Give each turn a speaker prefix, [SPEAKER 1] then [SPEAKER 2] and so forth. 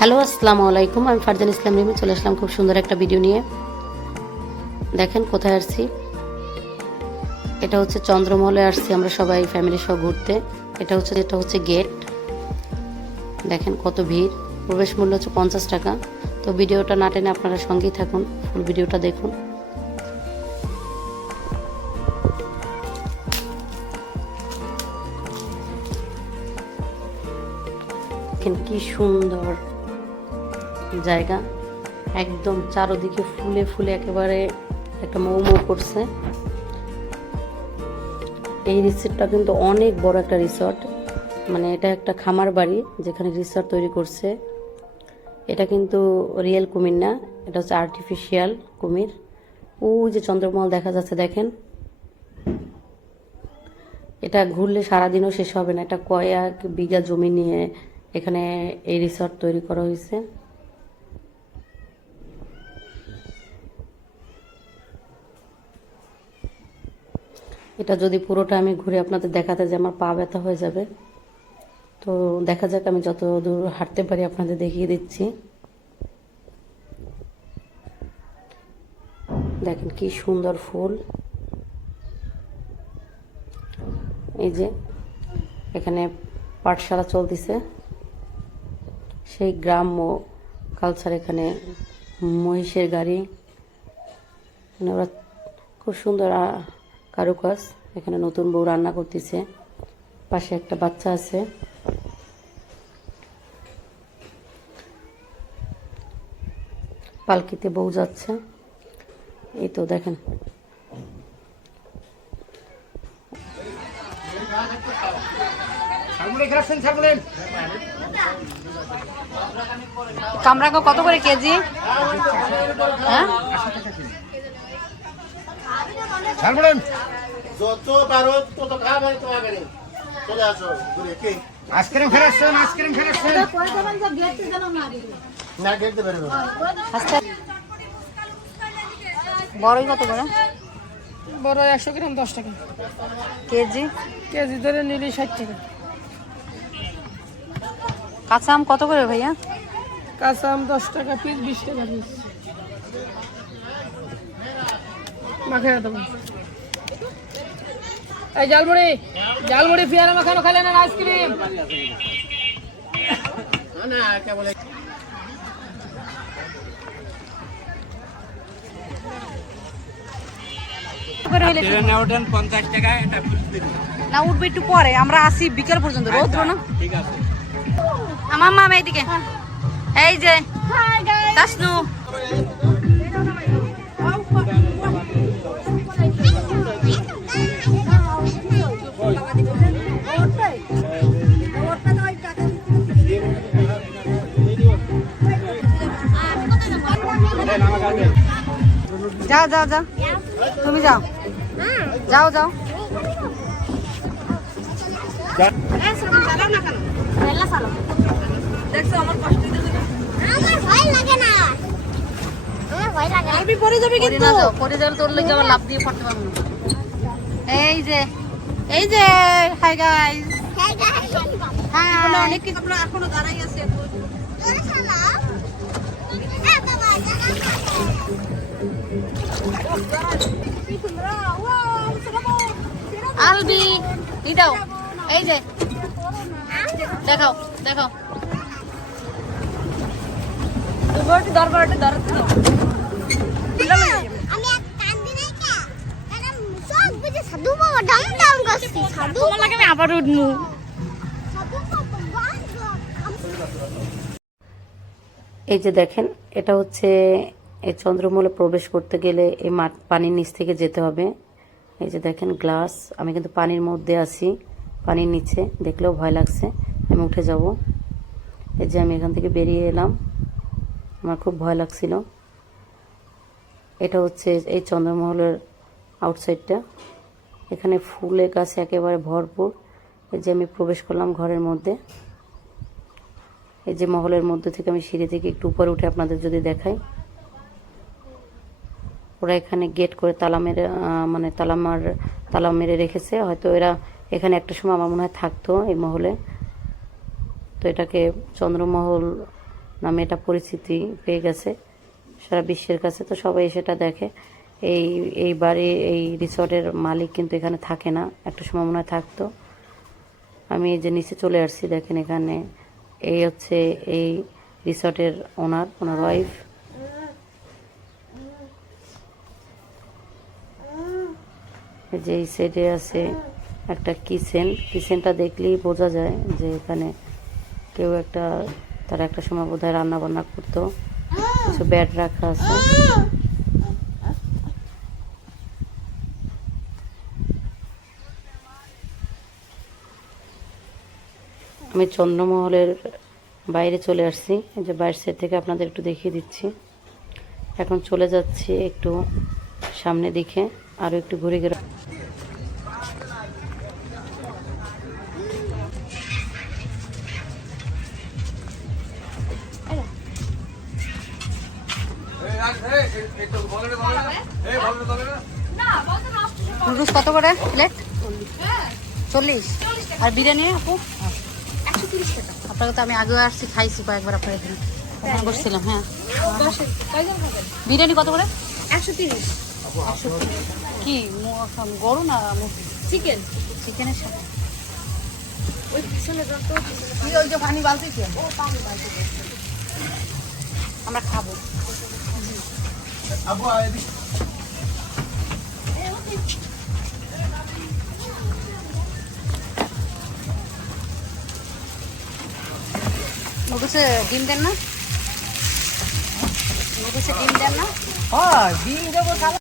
[SPEAKER 1] Hello আসসালামু আলাইকুম। আমি ফারজান ইসলাম রিমি চলে আসলাম খুব সুন্দর একটা ভিডিও নিয়ে। দেখেন, কোথায় আসছি? এটা হচ্ছে চন্দ্রমহলে আসছি আমরা সবাই ফ্যামিলি সহ ঘুরতে। এটা হচ্ছে এটা হচ্ছে গেট দেখেন, কত ভিড়। প্রবেশ মূল্য হচ্ছে পঞ্চাশ টাকা। তো ভিডিওটা না টেনে আপনারা সঙ্গেই থাকুন ফুল ভিডিওটা দেখুন। দেখেন, কি সুন্দর। জায়গা। একদম চারোদিকে ফুলে ফুলে একেবারে একটা মৌ মৌ করছে। এই রিসোর্টটা কিন্তু অনেক বড় একটা রিসর্ট। মানে এটা একটা খামার বাড়ি যেখানে রিসর্ট তৈরি করছে। এটা কিন্তু রিয়েল কুমির না, এটা হচ্ছে আর্টিফিশিয়াল কুমির। ও যে চন্দ্রমহল দেখা যাচ্ছে, দেখেন। এটা ঘুরলে সারাদিনও শেষ হবে না। এটা কয়েক বিঘা জমি নিয়ে এখানে এই রিসর্ট তৈরি করা হয়েছে। এটা যদি পুরোটা আমি ঘুরে আপনাদের দেখাতে যে আমার পা ব্যথা হয়ে যাবে। তো দেখা যাক, আমি যত দূর হাঁটতে পারি আপনাদের দেখিয়ে দিচ্ছি। দেখেন কি সুন্দর ফুল। এই যে এখানে পাঠশালা চলতেছে। সেই গ্রাম্য কালচার এখানে মহিষের গাড়ি। মানে ওরা খুব সুন্দর কারুকাজ, এখানে নতুন বউ রান্না করতেছে। পাশে একটা বাচ্চা আছে। পালকিতে বউ যাচ্ছে। এই তো দেখেন।
[SPEAKER 2] কামরাঙ্গা কত করে কেজি? হ্যাঁ?
[SPEAKER 3] যত পারো তত খাবে তোমাকে চলে আসো ঘুরে কে?
[SPEAKER 4] আইসক্রিম আইসক্রিম খাচ্ছেন
[SPEAKER 3] না গেট দেবে
[SPEAKER 2] আচ্ছা। বড়ই কত করে?
[SPEAKER 5] বড় একশো গ্রাম দশ টাকা।
[SPEAKER 2] কেজি?
[SPEAKER 5] কেজি ধরে নিলে ষাট টাকা।
[SPEAKER 2] কাঁচা আম কত করে ভাইয়া?
[SPEAKER 5] কাঁচা আম দশ টাকা পিস বিশ টাকা পিস। মাখাই দেবো এই জালমুড়ি জালমুড়ি পেয়ারা মাখানো খাইলেন আর আইসক্রিম?
[SPEAKER 3] না
[SPEAKER 2] না উঠবে একটু পরে আমরা আসি বিকেল পর্যন্ত রৌদ্র না।
[SPEAKER 4] ঠিক আছে।
[SPEAKER 2] আমার মাম এইদিকে এই যে তাসনু।
[SPEAKER 6] লগে
[SPEAKER 2] আবার লাভ দিয়ে পড়তে পারব না। এই যে এই যে হাই গাইস
[SPEAKER 6] হ্যাঁ। গাইস
[SPEAKER 2] অনেক কিছু এখনও দাঁড়াই আছি আলবি দাও এই যে। দেখাও দেখাও। দুবারটি দরবারটি দরতে দাও
[SPEAKER 6] আমি এক কান্দি নাই কে এটা সব বুঝে সাধু বাবা ডাম ডাম করছি সাধু
[SPEAKER 2] তোমার লাগে আমি আবার উঠমু
[SPEAKER 1] এই যে দেখেন এটা হচ্ছে এই চন্দ্রমূলে প্রবেশ করতে গেলে এই মাঠ পানির নিচ থেকে যেতে হবে। এই যে দেখেন গ্লাস, আমি কিন্তু পানির মধ্যে আছি, পানির নিচে, দেখলেও ভয় লাগছে। আমি উঠে যাব। এই যে আমি এখান থেকে বেরিয়ে এলাম। আমার খুব ভয় লাগছিল। এটা হচ্ছে এই চন্দ্রমহলের আউটসাইডটা এখানে ফুলে গাছে একেবারে ভরপুর। এই যে আমি প্রবেশ করলাম ঘরের মধ্যে। এই যে মহলের মধ্যে থেকে আমি সিঁড়ি থেকে একটু উপরে উঠে আপনাদের যদি দেখাই। ওরা এখানে গেট করে তালা মেরে মানে তালা মার, তালা মেরে রেখেছে। হয়তো এরা এখানে একটা সময় আমার মনে হয় থাকতো এই মহলে। তো এটাকে চন্দ্রমহল নামে এটা পরিচিতি পেয়ে গেছে সারা বিশ্বের কাছে। তো সবাই সেটা দেখে। এই এই বাড়ি, এই রিসর্টের মালিক কিন্তু এখানে থাকে না। একটা সময় মনে হয় থাকতো। আমি এই যে নিচে চলে আসছি, দেখেন এখানে। এই হচ্ছে এই রিসর্টের ওনার ওনার ওয়াইফ যে এই সাইডে আছে একটা কিচেন কিচেনটা দেখলেই বোঝা যায় যে এখানে কেউ একটা, তারা একটা সময় বোধহয় রান্না বান্না করতো। কিছু ব্যাড রাখা আছে। আমি চন্দ্রমহলের বাইরে চলে আসছি। যে বাইরের সাইড থেকে আপনাদের একটু দেখিয়ে দিচ্ছি। এখন চলে যাচ্ছি একটু সামনে দিকে। আরও একটু ঘুরে ঘুরে
[SPEAKER 2] নুডলস কত করে প্লেট? চল্লিশ। আর বিরিয়ানি আপু? আপনাকে তো আমি আগেও আসছি খাইছি কয়েকবার আপনার এখানে। বসছিলাম হ্যাঁ। বিরিয়ানি কত করে?
[SPEAKER 6] একশো তিরিশ।
[SPEAKER 2] কি গরু না চিকেন চিকেনের সাথে। ওই যে পানি বালতি কি? আমরা খাব। নুডলসে ডিম দেন না? নুডলসে ডিম দেন না?
[SPEAKER 5] হয় ডিম দেবো